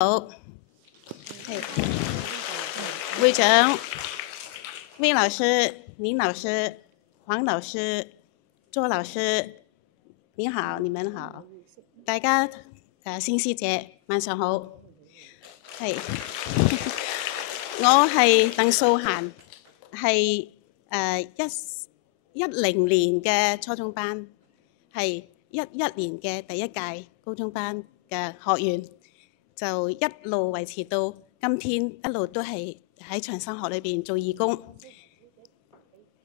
好，係會長、魏老師、林老師、黃老師、周老師，你好，你們好，大家先師姐晚上好。係我係鄧素嫻，係10年嘅初中班，係11年嘅第一屆高中班嘅學員。就一路維持到今天，一路都係喺長生學裏邊做義工。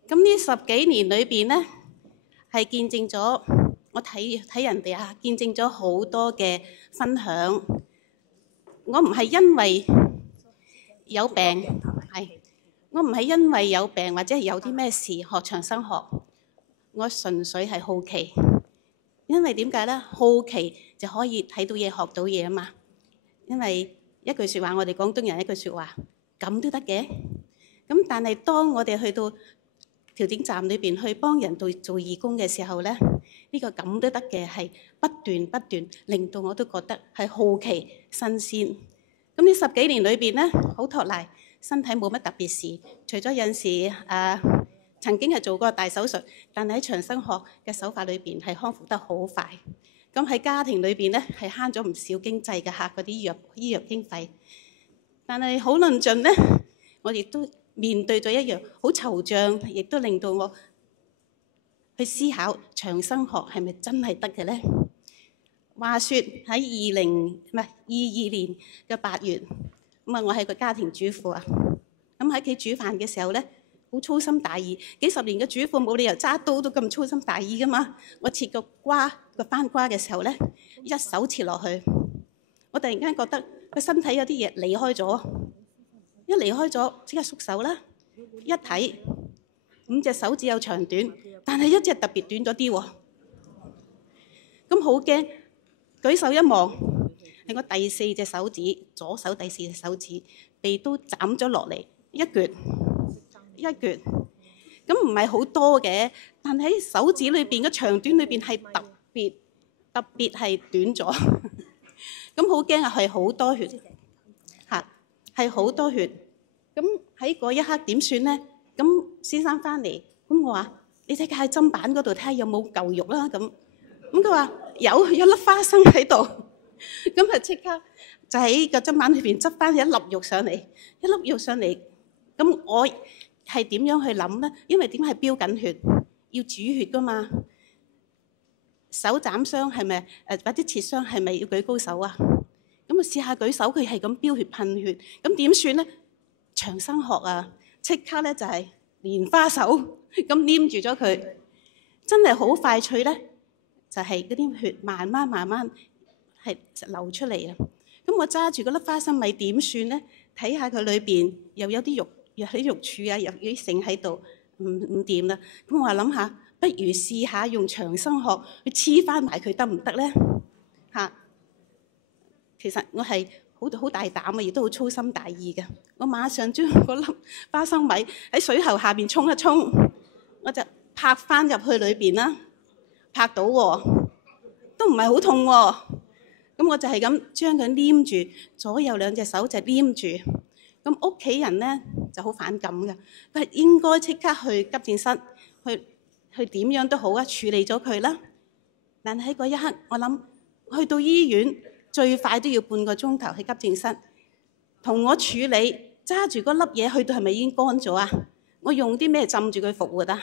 咁呢10幾年裏邊呢，係見證咗我睇人哋啊，見證咗好多嘅分享。我唔係因為有病，我唔係因為有病或者係有啲咩事學長生學，我純粹係好奇。因為點解呢？好奇就可以睇到嘢、學到嘢啊嘛。因為一句説話，我哋廣東人一句説話，咁都得嘅。咁但係當我哋去到調整站裏邊去幫人做義工嘅時候咧，呢個咁都得嘅係不斷令到我都覺得係好奇新鮮。咁呢10幾年裏邊咧，好托賴，身體冇乜特別事，除咗有時曾經係做過大手術，但係喺長生學嘅手法裏邊係康復得好快。咁喺家庭裏邊咧，係慳咗唔少經濟嘅嚇，嗰啲醫藥經費。但係好論盡咧，我亦都面對咗一樣好惆悵，亦都令到我去思考長生學係咪真係得嘅咧？話説喺22年嘅8月，咁啊，我係個家庭主婦啊，咁喺屋企煮飯嘅時候咧，好粗心大意，幾十年嘅主婦冇理由揸刀都咁粗心大意噶嘛。我切個番瓜嘅時候咧，一手切落去，我突然間覺得個身體有啲嘢離開咗，一離開咗即刻縮手啦。一睇5隻手指有長短，但係一隻特別短咗啲喎。咁好驚，舉手一望係我第4隻手指，左手第4隻手指被刀斬咗落嚟，一橛。咁唔係好多嘅，但喺手指裏邊嘅長短裏邊係特別係短咗。咁好驚啊，係好多血嚇，係好多血。咁喺嗰一刻點算咧？咁先生翻嚟，咁我話你睇下喺砧板嗰度睇下有冇嚿肉啦。咁佢話有粒花生喺度。咁啊即刻就喺個砧板裏邊執翻一粒肉上嚟，咁我係點樣去諗咧？因為點係飆緊血，要煮血噶嘛。手斬傷係咪或者切傷係咪要舉高手啊？咁啊試下舉手，佢係咁飆血噴血，咁點算咧？長生學啊，即刻咧就係蓮花手咁黏住咗佢，真係好快脆咧，就係嗰啲血慢慢係流出嚟啊！咁我揸住嗰粒花生米點算咧？睇下佢裏邊又有啲肉。有啲肉柱啊，有啲繩喺度，唔掂啦。咁我話諗下，不如試下用長生學去黐翻埋佢得唔得咧？嚇！其實我係好大膽啊，亦都好粗心大意嘅。我馬上將嗰粒花生米喺水喉下邊沖一沖，我就拍翻入去裏邊啦。拍到喎，都唔係好痛喎。咁我就係咁將佢黏住，左右2隻手就黏住。咁屋企人咧就好反感嘅，佢係應該即刻去急症室，去點樣都好啊，處理咗佢啦。但係喺嗰一刻，我諗去到醫院最快都要半個鐘頭去急症室，同我處理揸住嗰粒嘢去到係咪已經乾咗啊？我用啲咩浸住佢復活啊？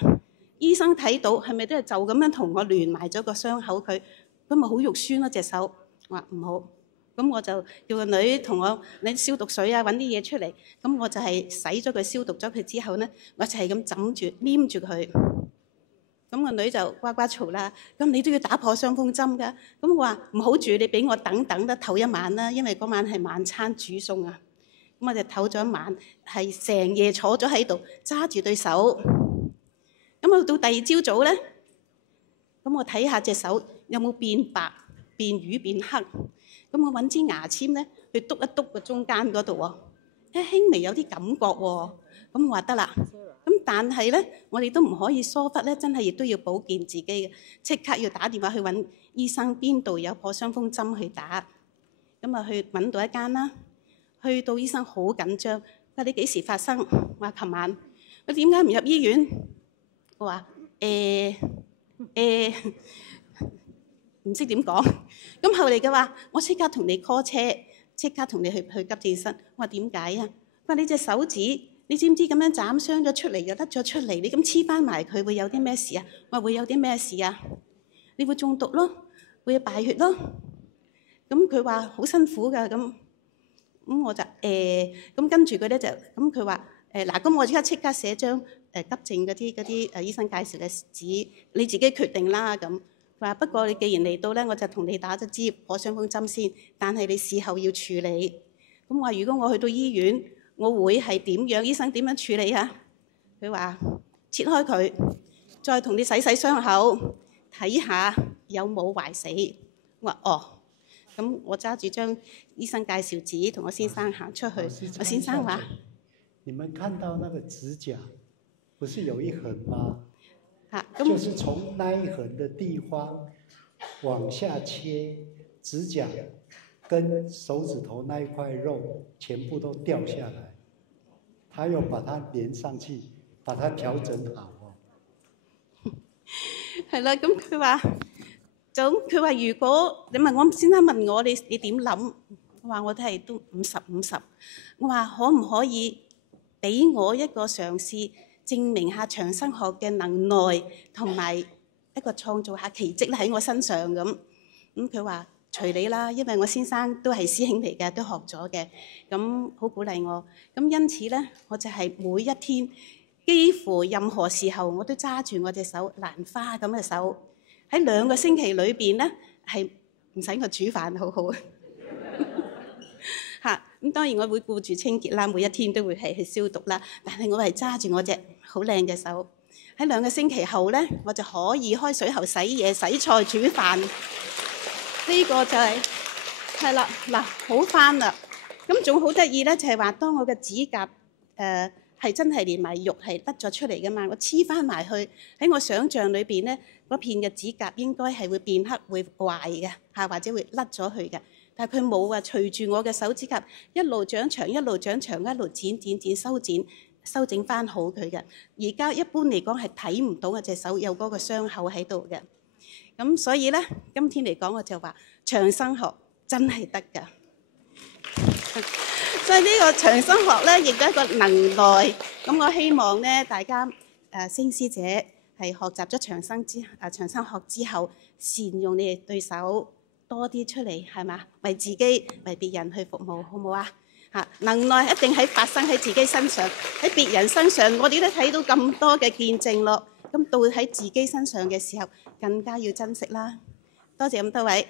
醫生睇到係咪都係就咁樣同我連埋咗個傷口佢，咁咪好肉酸咯隻手。我話唔好。咁我就叫個女同我拎消毒水啊，揾啲嘢出嚟。咁我就係洗咗佢、消毒咗佢之後咧，我就係咁枕住、黏住佢。咁個女就呱呱嘈啦。咁你都要打破傷風針㗎。咁我話唔好住，你俾我等得唞一晚啦。因為嗰晚係晚餐煮餸啊。咁我就唞咗一晚，係成夜坐咗喺度揸住對手。咁我到第2朝早咧，咁我睇下隻手有冇變白、變瘀、變黑。咁我揾支牙籤咧，去篤一篤個中間嗰度喎，輕微有啲感覺喎。咁我話得啦。咁但係咧，我哋都唔可以疏忽咧，真係亦都要保健自己嘅，即刻要打電話去揾醫生，邊度有破傷風針去打。咁啊去揾到一間啦。去到醫生好緊張，話你幾時發生？我話琴晚。我點解唔入醫院？我話唔識點講。咁後嚟嘅話，我即刻同你 call 車，即刻同你去急症醫生。我話點解啊？佢話你隻手指，你知唔知咁樣斬傷咗出嚟又甩咗出嚟？你咁黐翻埋佢會有啲咩事啊？我話會有啲咩事啊？你會中毒咯，會有敗血咯。咁佢話好辛苦㗎，咁我就咁跟住佢咧就咁佢話嗱，咁我即刻寫張急症嗰啲醫生介紹嘅紙，你自己決定啦咁。佢話不過你既然嚟到咧，我就同你打咗支破傷風針先，但係你事後要處理。咁我話如果我去到醫院，我會係點樣？醫生點樣處理啊？佢話切開佢，再同你洗傷口，睇下有冇壞死。我話哦。咁我揸住張醫生介紹紙，同我先生行出去。我先生話：你們看到那個指甲，不是有一橫嗎？咁就是從那一橫的地方往下切，指甲跟手指頭那一塊肉全部都掉下來，他又把它連上去，把它調整好。係啦，咁佢話。佢話如果你問我先生問我你點諗？我話我都係都50-50。我話可唔可以俾我一個嘗試，證明下長生學嘅能耐，同埋一個創造下奇蹟咧喺我身上咁。咁佢話隨你啦，因為我先生都係師兄嚟嘅，都學咗嘅，咁好鼓勵我。咁因此咧，我就係每一天幾乎任何時候我都揸住我隻手蘭花咁嘅手。喺2個星期裏邊咧，係唔使我煮飯，好好嚇。咁當然我會顧住清潔啦，每一天都會係去消毒啦。但係我係揸住我隻好靚嘅手。喺2個星期後咧，我就可以開水喉洗嘢、洗菜、煮飯。呢個就係啦，嗱好翻啦。咁仲好得意咧，就係話當我嘅指甲係真係連埋肉係甩咗出嚟㗎嘛，我黐翻埋去喺我想像裏邊咧，嗰片嘅指甲應該係會變黑、會壞嘅嚇，或者會甩咗去嘅。但係佢冇啊，隨住我嘅手指甲一路長長、一路長長、一路剪修整翻好佢嘅。而家一般嚟講係睇唔到我隻手有嗰個傷口喺度嘅。咁所以咧，今天嚟講我就話長生學真係得㗎。所以呢個長生學咧，亦都係一個能耐。咁我希望咧，大家星師姐係學習咗長生學之後，善用你哋對手多啲出嚟，係嘛？為自己、為別人去服務，好唔好啊？嚇，能耐一定係發生喺自己身上，喺別人身上，我哋都睇到咁多嘅見證咯。咁到喺自己身上嘅時候，更加要珍惜啦。多謝咁多位。